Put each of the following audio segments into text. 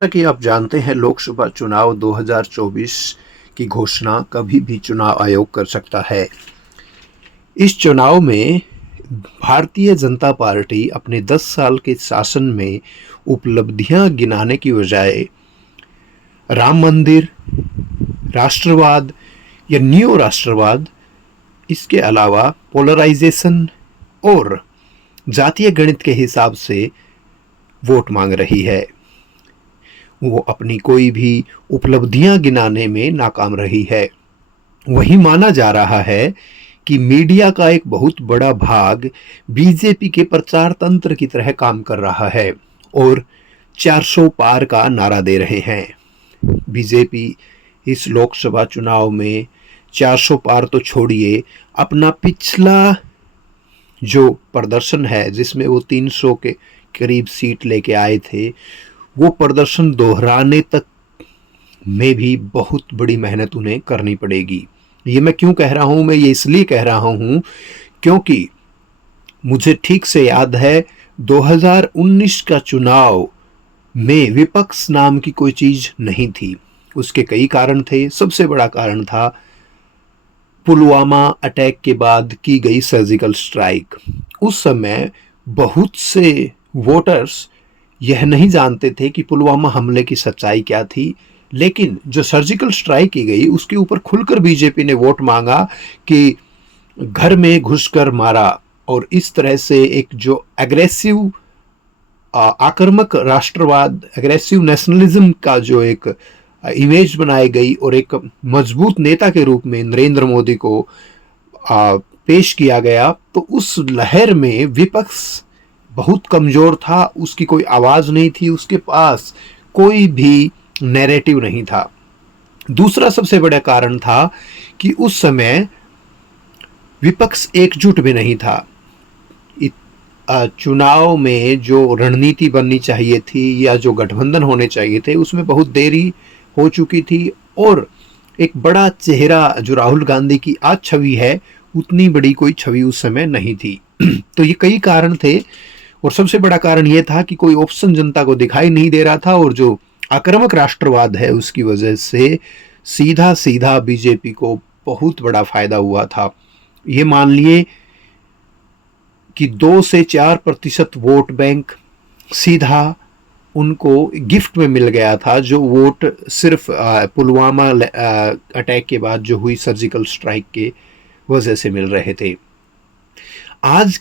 जैसा कि आप जानते हैं, लोकसभा चुनाव 2024 की घोषणा कभी भी चुनाव आयोग कर सकता है। इस चुनाव में भारतीय जनता पार्टी अपने 10 साल के शासन में उपलब्धियां गिनाने की बजाय राम मंदिर, राष्ट्रवाद या न्यू राष्ट्रवाद, इसके अलावा पोलराइजेशन और जातीय गणित के हिसाब से वोट मांग रही है। वो अपनी कोई भी उपलब्धियां गिनाने में नाकाम रही है। वही माना जा रहा है कि मीडिया का एक बहुत बड़ा भाग बीजेपी के प्रचार तंत्र की तरह काम कर रहा है और 400 पार का नारा दे रहे हैं। बीजेपी इस लोकसभा चुनाव में 400 पार तो छोड़िए, अपना पिछला जो प्रदर्शन है जिसमें वो 300 के करीब सीट लेके आए थे, वो प्रदर्शन दोहराने तक में भी बहुत बड़ी मेहनत उन्हें करनी पड़ेगी। ये मैं क्यों कह रहा हूँ? मैं ये इसलिए कह रहा हूँ क्योंकि मुझे ठीक से याद है 2019 का चुनाव में विपक्ष नाम की कोई चीज नहीं थी। उसके कई कारण थे। सबसे बड़ा कारण था पुलवामा अटैक के बाद की गई सर्जिकल स्ट्राइक। उस समय बहुत से वोटर्स यह नहीं जानते थे कि पुलवामा हमले की सच्चाई क्या थी, लेकिन जो सर्जिकल स्ट्राइक की गई उसके ऊपर खुलकर बीजेपी ने वोट मांगा कि घर में घुसकर मारा, और इस तरह से एक जो एग्रेसिव आक्रामक राष्ट्रवाद, एग्रेसिव नेशनलिज्म का जो एक इमेज बनाई गई और एक मजबूत नेता के रूप में नरेंद्र मोदी को पेश किया गया, तो उस लहर में विपक्ष बहुत कमजोर था। उसकी कोई आवाज नहीं थी, उसके पास कोई भी नैरेटिव नहीं था। दूसरा सबसे बड़ा कारण था कि उस समय विपक्ष एकजुट भी नहीं था। चुनाव में जो रणनीति बननी चाहिए थी या जो गठबंधन होने चाहिए थे, उसमें बहुत देरी हो चुकी थी, और एक बड़ा चेहरा जो राहुल गांधी की आज छवि है, उतनी बड़ी कोई छवि उस समय नहीं थी। तो ये कई कारण थे, और सबसे बड़ा कारण ये था कि कोई ऑप्शन जनता को दिखाई नहीं दे रहा था, और जो आक्रामक राष्ट्रवाद है उसकी वजह से सीधा सीधा बीजेपी को बहुत बड़ा फायदा हुआ था। ये मान लिए कि 2 से 4% वोट बैंक सीधा उनको गिफ्ट में मिल गया था, जो वोट सिर्फ पुलवामा अटैक के बाद जो हुई सर्जिकल स्ट्राइक के वजह से मिल रहे थे। आज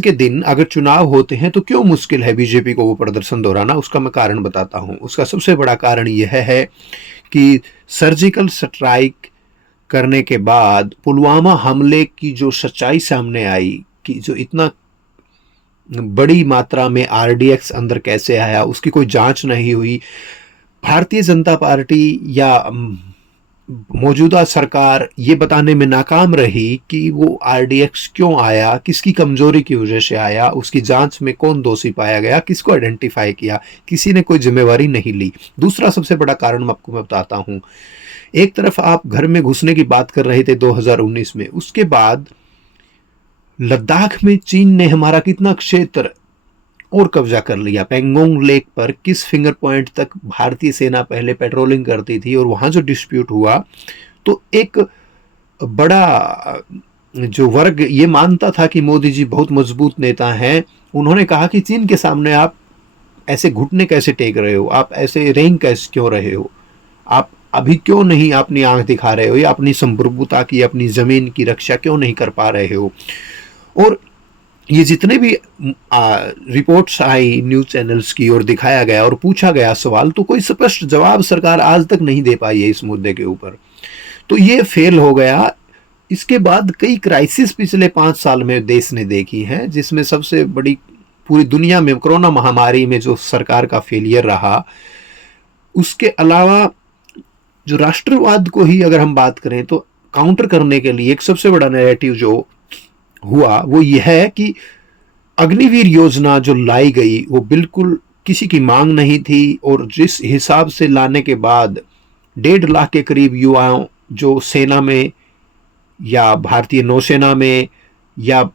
के दिन अगर चुनाव होते हैं तो क्यों मुश्किल है बीजेपी को वो प्रदर्शन दोहराना? उसका मैं कारण बताता हूँ। उसका सबसे बड़ा कारण यह है कि सर्जिकल स्ट्राइक करने के बाद पुलवामा हमले की जो सच्चाई सामने आई कि जो इतना बड़ी मात्रा में आरडीएक्स अंदर कैसे आया, उसकी कोई जांच नहीं हुई। भारतीय जनता पार्टी या मौजूदा सरकार ये बताने में नाकाम रही कि वो आरडीएक्स क्यों आया, किसकी कमजोरी की वजह से आया, उसकी जांच में कौन दोषी पाया गया, किसको आइडेंटिफाई किया, किसी ने कोई जिम्मेवारी नहीं ली। दूसरा सबसे बड़ा कारण आपको मैं बताता हूँ। एक तरफ आप घर में घुसने की बात कर रहे थे 2019 में, उसके बाद लद्दाख में चीन ने हमारा कितना क्षेत्र और कब्जा कर लिया। पेंगोंग लेक पर किस फिंगर पॉइंट तक भारतीय सेना पहले पेट्रोलिंग करती थी, और वहां जो डिस्प्यूट हुआ, तो एक बड़ा जो वर्ग ये मानता था कि मोदी जी बहुत मजबूत नेता हैं, उन्होंने कहा कि चीन के सामने आप ऐसे घुटने कैसे टेक रहे हो, आप ऐसे रेंग कैसे क्यों रहे हो, आप अभी क्यों नहीं अपनी आंख दिखा रहे हो, या अपनी संप्रभुता की, अपनी जमीन की रक्षा क्यों नहीं कर पा रहे हो। और ये जितने भी रिपोर्ट्स आई न्यूज चैनल्स की और दिखाया गया और पूछा गया सवाल, तो कोई स्पष्ट जवाब सरकार आज तक नहीं दे पाई है इस मुद्दे के ऊपर। तो ये फेल हो गया। इसके बाद कई क्राइसिस पिछले 5 साल में देश ने देखी हैं, जिसमें सबसे बड़ी पूरी दुनिया में कोरोना महामारी में जो सरकार का फेलियर रहा। उसके अलावा जो राष्ट्रवाद को ही अगर हम बात करें तो काउंटर करने के लिए एक सबसे बड़ा नैरेटिव जो हुआ वो यह है कि अग्निवीर योजना जो लाई गई वो बिल्कुल किसी की मांग नहीं थी, और जिस हिसाब से लाने के बाद 1.5 लाख के करीब युवाओं जो सेना में या भारतीय नौसेना में या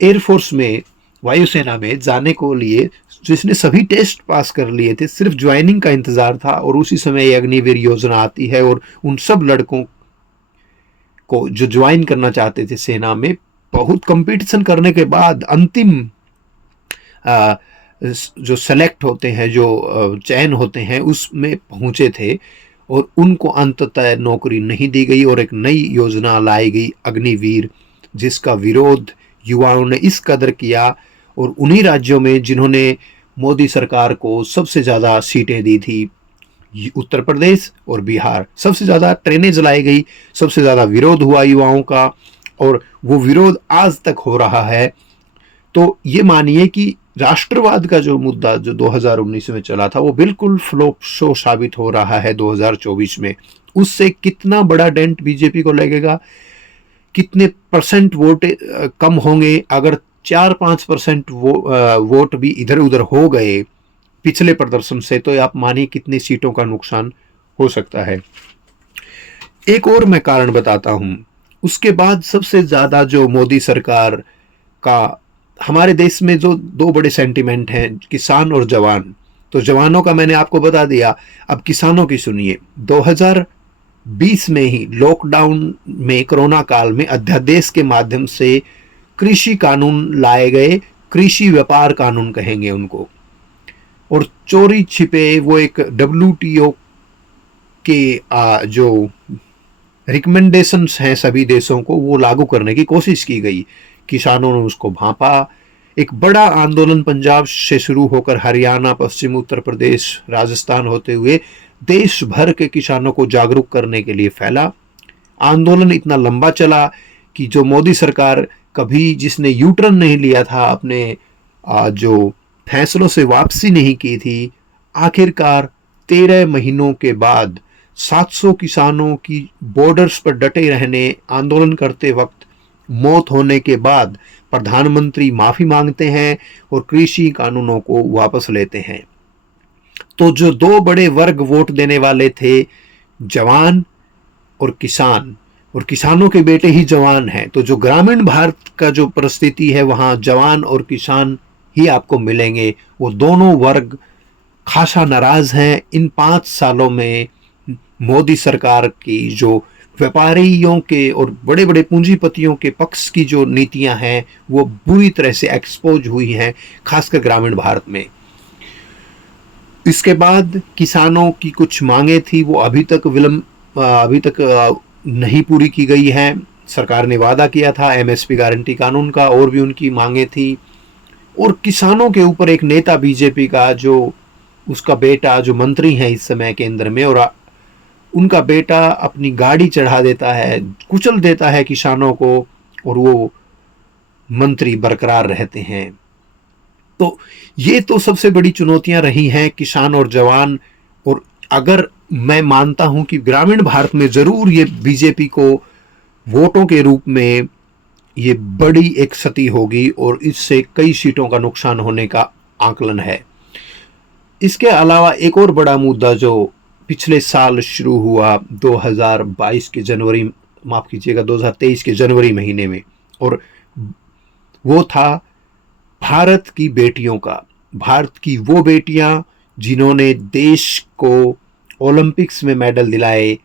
एयरफोर्स में वायुसेना में जाने को लिए, जिसने सभी टेस्ट पास कर लिए थे, सिर्फ ज्वाइनिंग का इंतजार था। और उसी समय ये अग्निवीर योजना आती है और उन सब लड़कों को जो ज्वाइन करना चाहते थे सेना में, बहुत कंपटीशन करने के बाद अंतिम जो सेलेक्ट होते हैं, जो चयन होते हैं, उसमें पहुंचे थे और उनको अंततः नौकरी नहीं दी गई और एक नई योजना लाई गई, अग्निवीर, जिसका विरोध युवाओं ने इस कदर किया। और उन्हीं राज्यों में जिन्होंने मोदी सरकार को सबसे ज़्यादा सीटें दी थी, उत्तर प्रदेश और बिहार, सबसे ज़्यादा ट्रेनें जलाई गई, सबसे ज़्यादा विरोध हुआ युवाओं का, और वो विरोध आज तक हो रहा है। तो ये मानिए कि राष्ट्रवाद का जो मुद्दा जो 2019 में चला था, वो बिल्कुल फ्लॉप शो साबित हो रहा है 2024 में। उससे कितना बड़ा डेंट बीजेपी को लगेगा, कितने परसेंट वोट कम होंगे, अगर 4-5% वोट भी इधर उधर हो गए पिछले प्रदर्शन से, तो आप मानिए कितनी सीटों का नुकसान हो सकता है। एक और मैं कारण बताता हूं। उसके बाद सबसे ज्यादा जो मोदी सरकार का हमारे देश में जो दो बड़े सेंटिमेंट हैं, किसान और जवान। तो जवानों का मैंने आपको बता दिया, अब किसानों की सुनिए। 2020 में ही लॉकडाउन में, कोरोना काल में, अध्यादेश के माध्यम से कृषि कानून लाए गए, कृषि व्यापार कानून कहेंगे उनको, और चोरी छिपे वो एक WTO के जो रिकमेंडेशंस हैं सभी देशों को, वो लागू करने की कोशिश की गई। किसानों ने उसको भांपा। एक बड़ा आंदोलन पंजाब से शुरू होकर हरियाणा, पश्चिम उत्तर प्रदेश, राजस्थान होते हुए देश भर के किसानों को जागरूक करने के लिए फैला। आंदोलन इतना लंबा चला कि जो मोदी सरकार कभी जिसने यूटर्न नहीं लिया था, अपने जो फैसलों से वापसी नहीं की थी, आखिरकार 13 महीनों के बाद 700 किसानों की बॉर्डर्स पर डटे रहने, आंदोलन करते वक्त मौत होने के बाद प्रधानमंत्री माफी मांगते हैं और कृषि कानूनों को वापस लेते हैं। तो जो दो बड़े वर्ग वोट देने वाले थे, जवान और किसान, और किसानों के बेटे ही जवान हैं, तो जो ग्रामीण भारत का जो परिस्थिति है, वहां जवान और किसान ही आपको मिलेंगे। वो दोनों वर्ग खासा नाराज हैं। इन 5 सालों में मोदी सरकार की जो व्यापारियों के और बड़े बड़े पूंजीपतियों के पक्ष की जो नीतियां हैं, वो बुरी तरह से एक्सपोज हुई हैं, खासकर ग्रामीण भारत में। इसके बाद किसानों की कुछ मांगे थी, वो अभी तक नहीं पूरी की गई है। सरकार ने वादा किया था MSP गारंटी कानून का, और भी उनकी मांगे थी। और किसानों के ऊपर एक नेता बीजेपी का, जो उसका बेटा जो मंत्री है इस समय केंद्र में, और उनका बेटा अपनी गाड़ी चढ़ा देता है, कुचल देता है किसानों को, और वो मंत्री बरकरार रहते हैं। तो ये तो सबसे बड़ी चुनौतियां रही हैं, किसान और जवान। और अगर मैं मानता हूं कि ग्रामीण भारत में जरूर ये बीजेपी को वोटों के रूप में ये बड़ी एक क्षति होगी, और इससे कई सीटों का नुकसान होने का आकलन है। इसके अलावा एक और बड़ा मुद्दा जो पिछले साल शुरू हुआ 2022 के जनवरी, माफ कीजिएगा 2023 के जनवरी महीने में, और वो था भारत की बेटियों का। भारत की वो बेटियां जिन्होंने देश को ओलंपिक्स में मेडल दिलाए,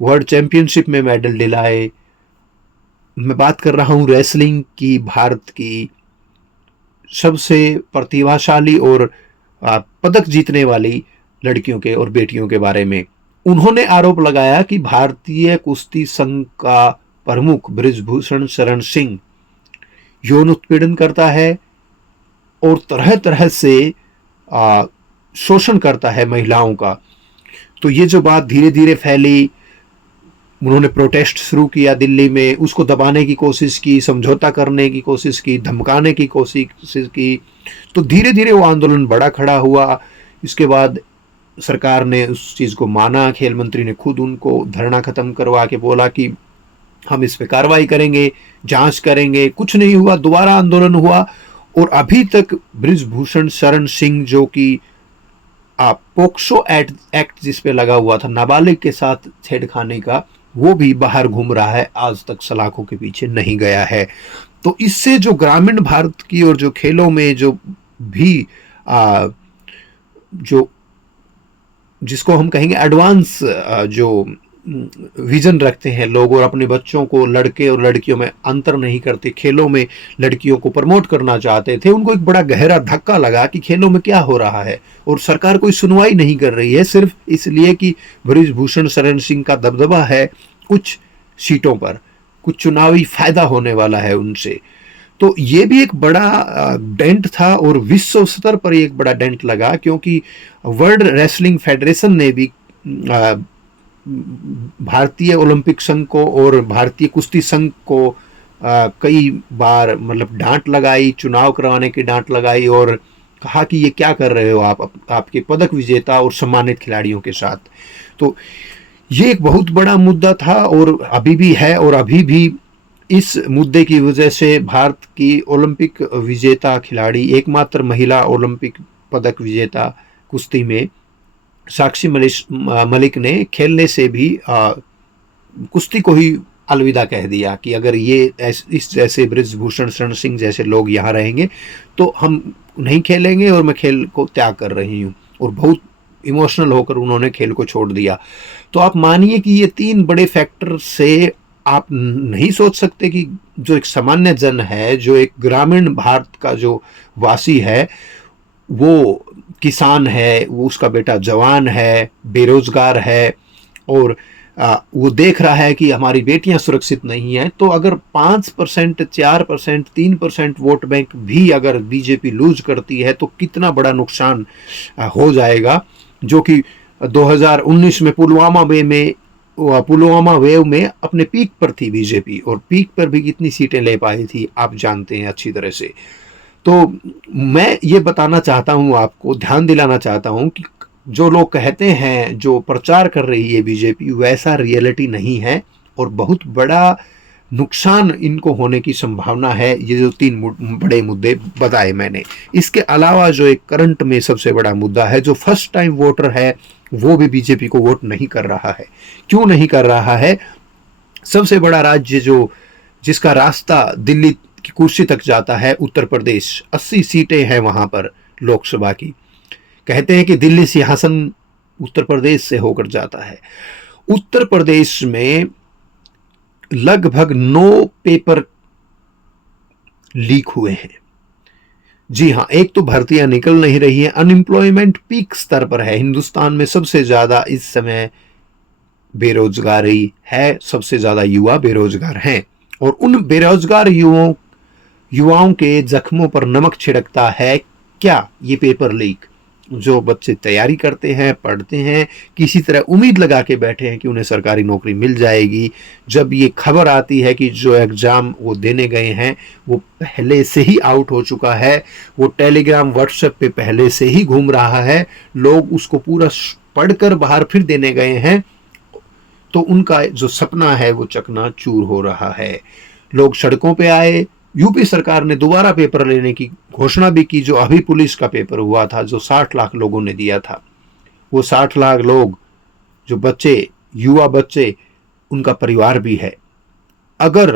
वर्ल्ड चैंपियनशिप में मेडल दिलाए। मैं बात कर रहा हूं रेसलिंग की, भारत की सबसे प्रतिभाशाली और पदक जीतने वाली लड़कियों के और बेटियों के बारे में। उन्होंने आरोप लगाया कि भारतीय कुश्ती संघ का प्रमुख बृजभूषण शरण सिंह यौन उत्पीड़न करता है और तरह तरह से शोषण करता है महिलाओं का। तो ये जो बात धीरे धीरे फैली, उन्होंने प्रोटेस्ट शुरू किया दिल्ली में, उसको दबाने की कोशिश की, समझौता करने की कोशिश की, धमकाने की कोशिश की। तो धीरे धीरे वो आंदोलन बड़ा खड़ा हुआ। इसके बाद सरकार ने उस चीज़ को माना। खेल मंत्री ने खुद उनको धरना खत्म करवा के बोला कि हम इस पे कार्रवाई करेंगे, जांच करेंगे। कुछ नहीं हुआ, दोबारा आंदोलन हुआ, और अभी तक बृजभूषण शरण सिंह, जो कि पोक्सो एक्ट जिस पे लगा हुआ था नाबालिग के साथ छेड़खानी का, वो भी बाहर घूम रहा है, आज तक सलाखों के पीछे नहीं गया है। तो इससे जो ग्रामीण भारत की और जो खेलों में जो भी जो जिसको हम कहेंगे एडवांस जो विजन रखते हैं लोग और अपने बच्चों को लड़के और लड़कियों में अंतर नहीं करते, खेलों में लड़कियों को प्रमोट करना चाहते थे, उनको एक बड़ा गहरा धक्का लगा कि खेलों में क्या हो रहा है और सरकार कोई सुनवाई नहीं कर रही है सिर्फ इसलिए कि बृजभूषण शरण सिंह का दबदबा है कुछ सीटों पर, कुछ चुनावी फायदा होने वाला है उनसे। तो ये भी एक बड़ा डेंट था और विश्व स्तर पर एक बड़ा डेंट लगा, क्योंकि वर्ल्ड रेसलिंग फेडरेशन ने भी भारतीय ओलंपिक संघ को और भारतीय कुश्ती संघ को कई बार मतलब डांट लगाई, चुनाव करवाने की डांट लगाई और कहा कि ये क्या कर रहे हो आप आपके पदक विजेता और सम्मानित खिलाड़ियों के साथ। तो ये एक बहुत बड़ा मुद्दा था और अभी भी है, और अभी भी इस मुद्दे की वजह से भारत की ओलंपिक विजेता खिलाड़ी, एकमात्र महिला ओलंपिक पदक विजेता कुश्ती में साक्षी मलिक ने खेलने से भी कुश्ती को ही अलविदा कह दिया कि अगर ये इस जैसे बृजभूषण शरण सिंह जैसे लोग यहाँ रहेंगे तो हम नहीं खेलेंगे और मैं खेल को त्याग कर रही हूँ, और बहुत इमोशनल होकर उन्होंने खेल को छोड़ दिया। तो आप मानिए कि ये 3 बड़े फैक्टर से आप नहीं सोच सकते कि जो एक सामान्य जन है, जो एक ग्रामीण भारत का जो वासी है, वो किसान है, वो उसका बेटा जवान है, बेरोजगार है और वो देख रहा है कि हमारी बेटियां सुरक्षित नहीं हैं, तो अगर 5%, 4%, 3% वोट बैंक भी अगर बीजेपी लूज करती है तो कितना बड़ा नुकसान हो जाएगा, जो कि 2019 में पुलवामा वेव में अपने पीक पर थी बीजेपी, और पीक पर भी कितनी सीटें ले पाई थी आप जानते हैं अच्छी तरह से। तो मैं ये बताना चाहता हूँ, आपको ध्यान दिलाना चाहता हूँ कि जो लोग कहते हैं, जो प्रचार कर रही है बीजेपी, वैसा रियलिटी नहीं है और बहुत बड़ा नुकसान इनको होने की संभावना है। ये जो 3 बड़े मुद्दे बताए मैंने, इसके अलावा जो एक करंट में सबसे बड़ा मुद्दा है, जो फर्स्ट टाइम वोटर है वो भी बीजेपी को वोट नहीं कर रहा है। क्यों नहीं कर रहा है? सबसे बड़ा राज्य जो जिसका रास्ता दिल्ली की कुर्सी तक जाता है, उत्तर प्रदेश, 80 सीटें हैं वहां पर लोकसभा की। कहते हैं कि दिल्ली सिंहासन उत्तर प्रदेश से होकर जाता है। उत्तर प्रदेश में लगभग 9 पेपर लीक हुए हैं। जी हाँ, एक तो भर्तियां निकल नहीं रही है, अनएम्प्लॉयमेंट पीक स्तर पर है। हिंदुस्तान में सबसे ज्यादा इस समय बेरोजगारी है, सबसे ज्यादा युवा बेरोजगार हैं, और उन बेरोजगार युवाओं के जख्मों पर नमक छिड़कता है क्या? ये पेपर लीक। जो बच्चे तैयारी करते हैं, पढ़ते हैं, किसी तरह उम्मीद लगा के बैठे हैं कि उन्हें सरकारी नौकरी मिल जाएगी, जब ये खबर आती है कि जो एग्जाम वो देने गए हैं वो पहले से ही आउट हो चुका है, वो टेलीग्राम व्हाट्सएप पे पहले से ही घूम रहा है, लोग उसको पूरा पढ़कर बाहर फिर देने गए हैं, तो उनका जो सपना है वो चकनाचूर हो रहा है। लोग सड़कों पे आए। यूपी सरकार ने दोबारा पेपर लेने की घोषणा भी की। जो अभी पुलिस का पेपर हुआ था, जो 60 लाख लोगों ने दिया था, वो 60 लाख लोग, जो बच्चे, युवा बच्चे, उनका परिवार भी है। अगर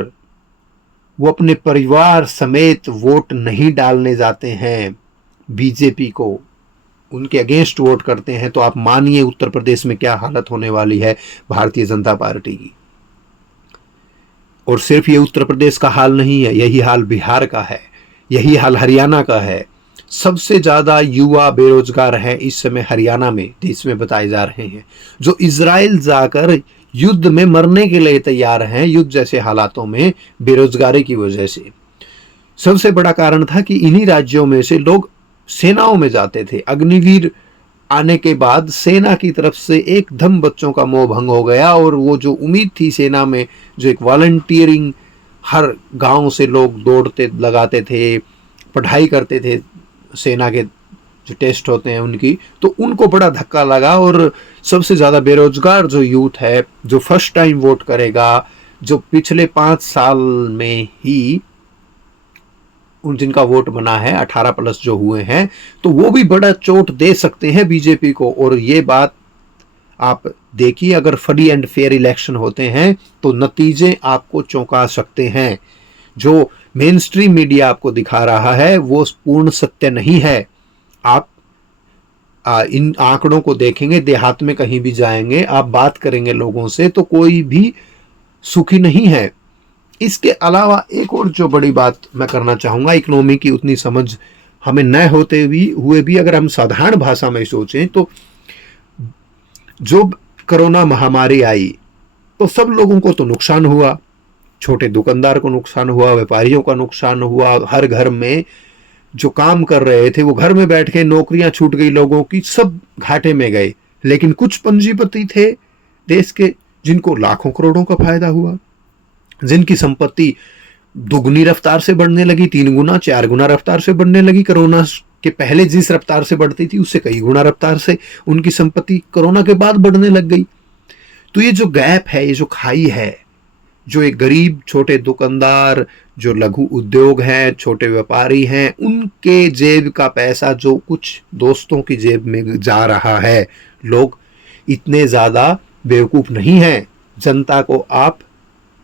वो अपने परिवार समेत वोट नहीं डालने जाते हैं, बीजेपी को उनके अगेंस्ट वोट करते हैं, तो आप मानिए उत्तर प्रदेश में क्या हालत होने वाली है भारतीय जनता पार्टी की। और सिर्फ ये उत्तर प्रदेश का हाल नहीं है, यही हाल बिहार का है, यही हाल हरियाणा का है। सबसे ज्यादा युवा बेरोजगार हैं इस समय हरियाणा में, देश में बताए जा रहे हैं, जो इजराइल जाकर युद्ध में मरने के लिए तैयार हैं, युद्ध जैसे हालातों में बेरोजगारी की वजह से। सबसे बड़ा कारण था कि इन्हीं राज्यों में से लोग सेनाओं में जाते थे। अग्निवीर आने के बाद सेना की तरफ से एकदम बच्चों का मोह भंग हो गया, और वो जो उम्मीद थी सेना में, जो एक वॉलंटियरिंग, हर गांव से लोग दौड़ते लगाते थे, पढ़ाई करते थे, सेना के जो टेस्ट होते हैं उनकी, तो उनको बड़ा धक्का लगा। और सबसे ज़्यादा बेरोजगार जो यूथ है, जो फर्स्ट टाइम वोट करेगा, जो पिछले 5 साल में ही उन जिनका वोट बना है 18+ जो हुए हैं, तो वो भी बड़ा चोट दे सकते हैं बीजेपी को। और ये बात आप देखिए, अगर फ्री एंड फेयर इलेक्शन होते हैं तो नतीजे आपको चौंका सकते हैं। जो मेन स्ट्रीम मीडिया आपको दिखा रहा है वो पूर्ण सत्य नहीं है। आप इन आंकड़ों को देखेंगे, देहात में कहीं भी जाएंगे, आप बात करेंगे लोगों से, तो कोई भी सुखी नहीं है। इसके अलावा एक और जो बड़ी बात मैं करना चाहूँगा, इकोनॉमी की उतनी समझ हमें न होते हुए भी अगर हम साधारण भाषा में सोचें तो जो कोरोना महामारी आई तो सब लोगों को तो नुकसान हुआ, छोटे दुकानदार को नुकसान हुआ, व्यापारियों का नुकसान हुआ, हर घर में जो काम कर रहे थे वो घर में बैठ के, नौकरियां छूट गई लोगों की, सब घाटे में गए। लेकिन कुछ पूंजीपति थे देश के जिनको लाखों करोड़ों का फायदा हुआ, जिनकी संपत्ति दुगनी रफ्तार से बढ़ने लगी, 3 गुना 4 गुना रफ्तार से बढ़ने लगी। कोरोना के पहले जिस रफ्तार से बढ़ती थी उससे कई गुना रफ्तार से उनकी संपत्ति कोरोना के बाद बढ़ने लग गई। तो ये जो गैप है, ये जो खाई है, जो एक गरीब छोटे दुकानदार, जो लघु उद्योग हैं, छोटे व्यापारी हैं, उनके जेब का पैसा जो कुछ दोस्तों की जेब में जा रहा है, लोग इतने ज़्यादा बेवकूफ़ नहीं हैं। जनता को आप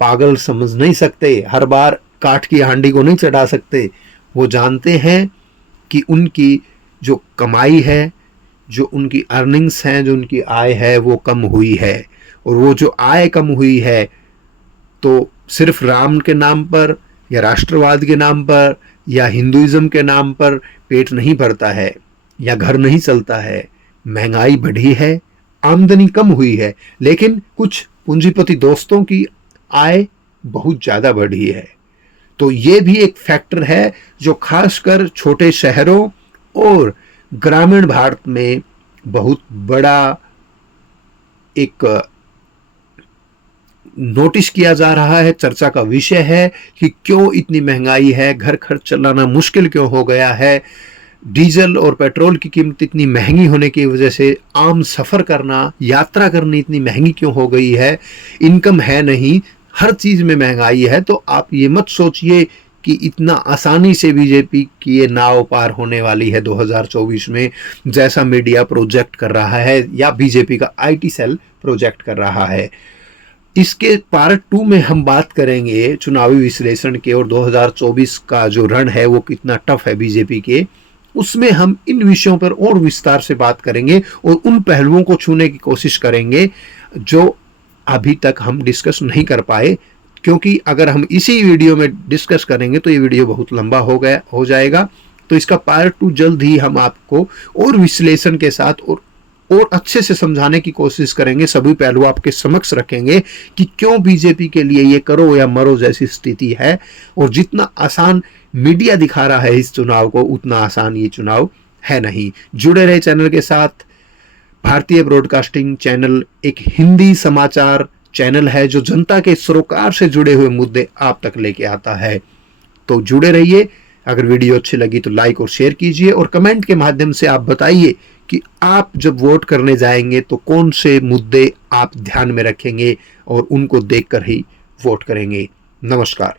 पागल समझ नहीं सकते, हर बार काठ की हांडी को नहीं चढ़ा सकते। वो जानते हैं कि उनकी जो कमाई है, जो उनकी अर्निंग्स हैं, जो उनकी आय है वो कम हुई है, और वो जो आय कम हुई है तो सिर्फ राम के नाम पर या राष्ट्रवाद के नाम पर या हिंदुइज्म के नाम पर पेट नहीं भरता है या घर नहीं चलता है। महंगाई बढ़ी है, आमदनी कम हुई है, लेकिन कुछ पूंजीपति दोस्तों की आय बहुत ज़्यादा बढ़ी है। तो ये भी एक फैक्टर है जो खासकर छोटे शहरों और ग्रामीण भारत में बहुत बड़ा एक नोटिस किया जा रहा है, चर्चा का विषय है कि क्यों इतनी महंगाई है, घर खर्च चलाना मुश्किल क्यों हो गया है, डीजल और पेट्रोल की कीमत इतनी महंगी होने की वजह से आम सफ़र करना, यात्रा करनी इतनी महंगी क्यों हो गई है, इनकम है नहीं, हर चीज़ में महंगाई है। तो आप ये मत सोचिए कि इतना आसानी से बीजेपी की ये नाव पार होने वाली है 2024 में, जैसा मीडिया प्रोजेक्ट कर रहा है या बीजेपी का IT सेल प्रोजेक्ट कर रहा है। इसके पार्ट 2 में हम बात करेंगे चुनावी विश्लेषण के, और 2024 का जो रण है वो कितना टफ है बीजेपी के, उसमें हम इन विषयों पर और विस्तार से बात करेंगे और उन पहलुओं को छूने की कोशिश करेंगे जो अभी तक हम डिस्कस नहीं कर पाए, क्योंकि अगर हम इसी वीडियो में डिस्कस करेंगे तो ये वीडियो बहुत लंबा हो जाएगा। तो इसका पार्ट 2 जल्द ही हम आपको और विश्लेषण के साथ और अच्छे से समझाने की कोशिश करेंगे, सभी पहलू आपके समक्ष रखेंगे कि क्यों बीजेपी के लिए ये करो या मरो जैसी स्थिति है, और जितना आसान मीडिया दिखा रहा है इस चुनाव को उतना आसान ये चुनाव है नहीं। जुड़े रहे चैनल के साथ। भारतीय ब्रॉडकास्टिंग चैनल एक हिंदी समाचार चैनल है जो जनता के सरोकार से जुड़े हुए मुद्दे आप तक लेके आता है। तो जुड़े रहिए। अगर वीडियो अच्छी लगी तो लाइक और शेयर कीजिए, और कमेंट के माध्यम से आप बताइए कि आप जब वोट करने जाएंगे तो कौन से मुद्दे आप ध्यान में रखेंगे और उनको देखकर ही वोट करेंगे। नमस्कार।